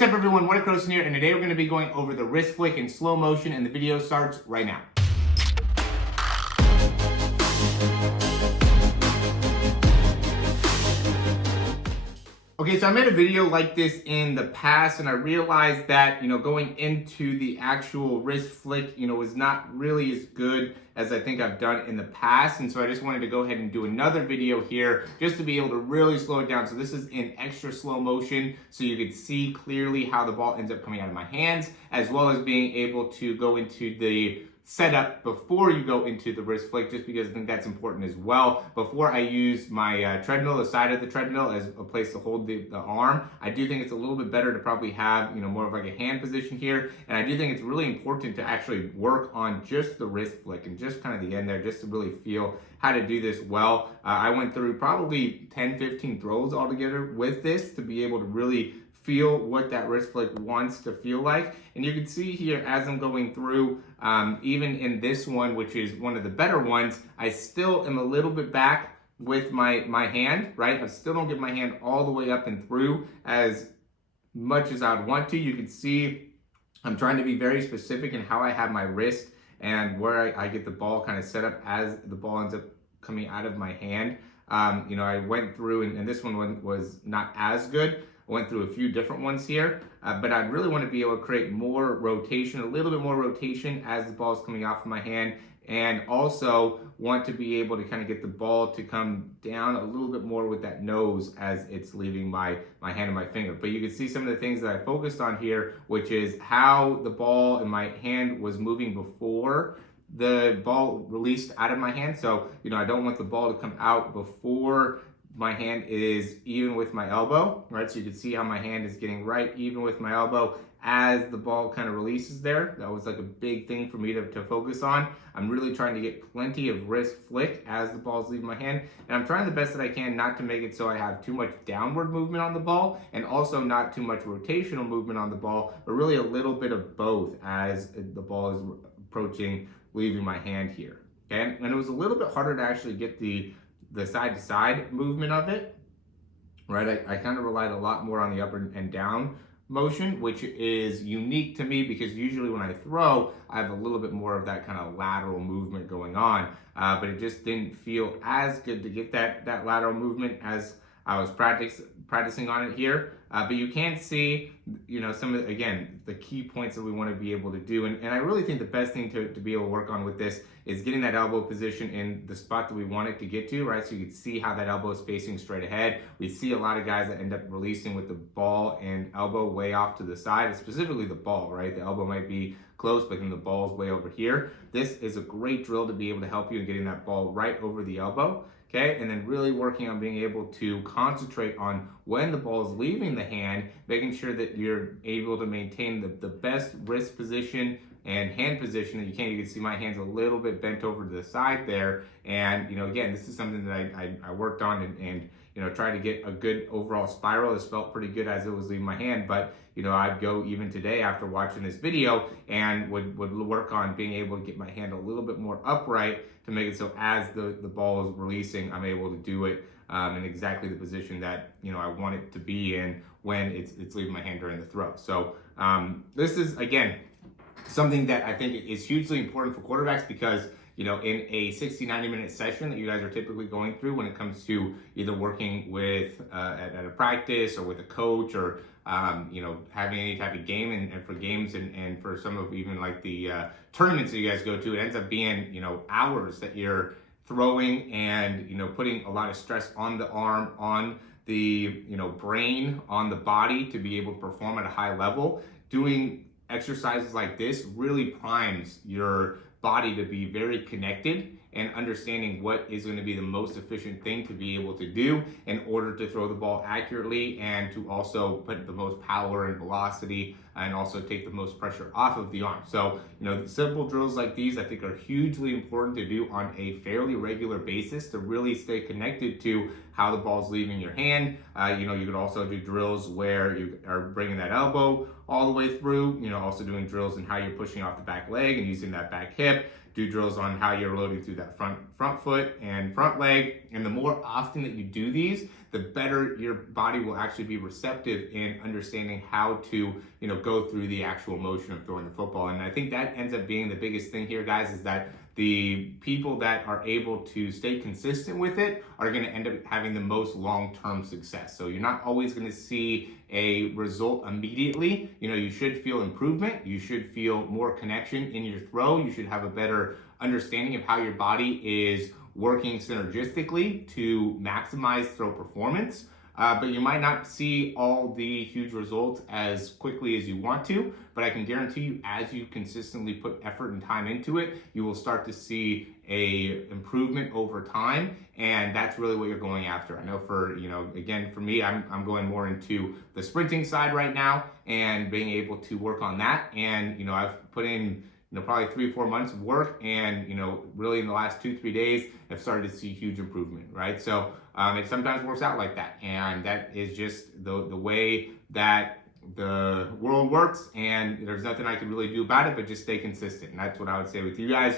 What's up everyone, Morey Croson here, and today we're going to be going over the wrist flick in slow motion, and the video starts right now. Okay, so I made a video like this in the past, and I realized that, going into the actual wrist flick, was not really as good as I think I've done in the past. And so I just wanted to go ahead and do another video here just to be able to really slow it down. So this is in extra slow motion, so you can see clearly how the ball ends up coming out of my hands, as well as being able to go into the setup before you go into the wrist flick, just because I think that's important as well. Before I use my treadmill, the side of the treadmill, as a place to hold the arm, I do think it's a little bit better to probably have more of like a hand position here. And I do think it's really important to actually work on just the wrist flick and just kind of the end there, just to really feel how to do this well. I went through probably 10-15 throws altogether with this to be able to really feel what that wrist flick wants to feel like. And you can see here as I'm going through, even in this one, which is one of the better ones, I still am a little bit back with my hand, right? I still don't get my hand all the way up and through as much as I'd want to. You can see I'm trying to be very specific in how I have my wrist and where I get the ball kind of set up as the ball ends up coming out of my hand. I went through, and this one was not as good. Went through a few different ones here, but I really want to be able to create more rotation, a little bit more rotation as the ball is coming off of my hand, and also want to be able to kind of get the ball to come down a little bit more with that nose as it's leaving my hand and my finger. But you can see some of the things that I focused on here, which is how the ball in my hand was moving before the ball released out of my hand. So, I don't want the ball to come out before my hand is even with my elbow, right? So you can see how my hand is getting right even with my elbow as the ball kind of releases there. That was like a big thing for me to focus on. I'm really trying to get plenty of wrist flick as the ball's leaving my hand. And I'm trying the best that I can not to make it so I have too much downward movement on the ball and also not too much rotational movement on the ball, but really a little bit of both as the ball is approaching, leaving my hand here, okay? And it was a little bit harder to actually get the side-to-side movement of it, right? I kind of relied a lot more on the up and down motion, which is unique to me because usually when I throw, I have a little bit more of that kind of lateral movement going on, but it just didn't feel as good to get that lateral movement as I was practicing on it here. But you can see, some of, again, the key points that we want to be able to do. And I really think the best thing to be able to work on with this is getting that elbow position in the spot that we want it to get to, right? So you can see how that elbow is facing straight ahead. We see a lot of guys that end up releasing with the ball and elbow way off to the side, specifically the ball, right? The elbow might be close, but then the ball's way over here. This is a great drill to be able to help you in getting that ball right over the elbow. Okay, and then really working on being able to concentrate on when the ball is leaving the hand, making sure that you're able to maintain the best wrist position and hand position that you can. You can see my hand's a little bit bent over to the side there. And, again, this is something that I worked on and try to get a good overall spiral. This felt pretty good as it was leaving my hand, but I'd go even today after watching this video and would work on being able to get my hand a little bit more upright to make it so as the ball is releasing, I'm able to do it in exactly the position that I want it to be in when it's leaving my hand during the throw. So this is, again, something that I think is hugely important for quarterbacks because in a 60-90 minute session that you guys are typically going through when it comes to either working with at a practice or with a coach or having any type of game, and for games and for some of even like the tournaments that you guys go to, it ends up being hours that you're throwing and putting a lot of stress on the arm, on the brain, on the body to be able to perform at a high level. Doing exercises like this really primes your body to be very connected and understanding what is going to be the most efficient thing to be able to do in order to throw the ball accurately and to also put the most power and velocity and also take the most pressure off of the arm. So, simple drills like these I think are hugely important to do on a fairly regular basis to really stay connected to how the ball's leaving your hand. You could also do drills where you are bringing that elbow all the way through, also doing drills in how you're pushing off the back leg and using that back hip. Do drills on how you're loading through that front foot and front leg. And the more often that you do these, the better your body will actually be receptive in understanding how to, go through the actual motion of throwing the football. And I think that ends up being the biggest thing here, guys, is that the people that are able to stay consistent with it are going to end up having the most long-term success. So you're not always going to see a result immediately. You should feel improvement. You should feel more connection in your throw. You should have a better understanding of how your body is working synergistically to maximize throw performance. But you might not see all the huge results as quickly as you want to, but I can guarantee you, as you consistently put effort and time into it, you will start to see a improvement over time, and that's really what you're going after. I know for, again, for me, I'm going more into the sprinting side right now and being able to work on that. And, I've put in, probably 3 or 4 months of work, and, really in the last 2-3 days, I've started to see huge improvement, right? So it sometimes works out like that. And that is just the way that the world works, and there's nothing I can really do about it, but just stay consistent. And that's what I would say with you guys.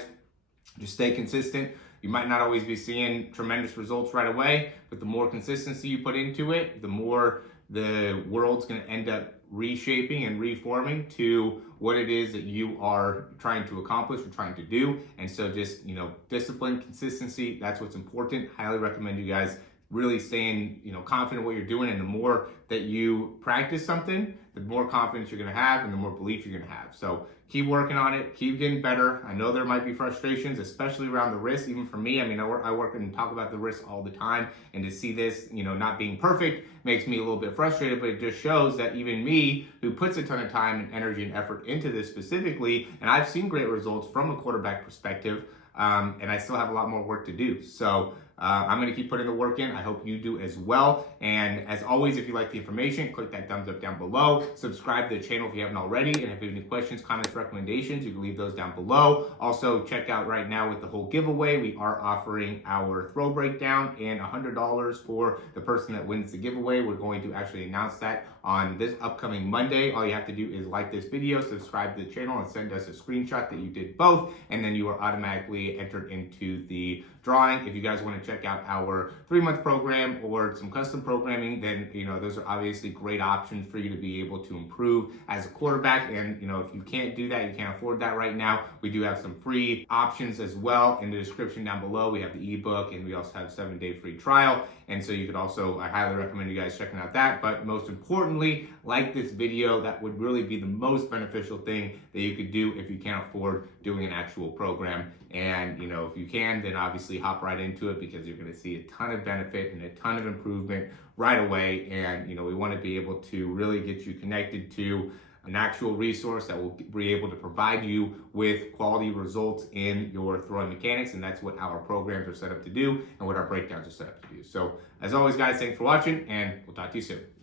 Just stay consistent. You might not always be seeing tremendous results right away, but the more consistency you put into it, the more the world's going to end up reshaping and reforming to what it is that you are trying to accomplish or trying to do. And so just, discipline, consistency, that's what's important. Highly recommend you guys really staying, confident in what you're doing. And the more that you practice something, the more confidence you're going to have and the more belief you're going to have. So keep working on it, keep getting better. I know there might be frustrations, especially around the wrist, even for me. I mean, I work and talk about the wrist all the time, and to see this, not being perfect makes me a little bit frustrated, but it just shows that even me, who puts a ton of time and energy and effort into this specifically, and I've seen great results from a quarterback perspective, and I still have a lot more work to do. So I'm going to keep putting the work in. I hope you do as well. And as always, if you like the information, click that thumbs up down below. Subscribe to the channel if you haven't already. And if you have any questions, comments, recommendations, you can leave those down below. Also, check out right now with the whole giveaway. We are offering our throw breakdown and $100 for the person that wins the giveaway. We're going to actually announce that on this upcoming Monday. All you have to do is like this video, subscribe to the channel, and send us a screenshot that you did both, and then you are automatically entered into the drawing. If you guys want to check out our 3-month program or some custom programming, then those are obviously great options for you to be able to improve as a quarterback. And if you can't do that, you can't afford that right now, we do have some free options as well in the description down below. We have the ebook, and we also have a 7-day free trial. And so you could also, I highly recommend you guys checking out that. But most importantly, like this video. That would really be the most beneficial thing that you could do if you can't afford doing an actual program. And if you can, then obviously hop right into it, because you're going to see a ton of benefit and a ton of improvement right away. And we want to be able to really get you connected to an actual resource that will be able to provide you with quality results in your throwing mechanics. And that's what our programs are set up to do and what our breakdowns are set up to do. So as always, guys, thanks for watching, and we'll talk to you soon.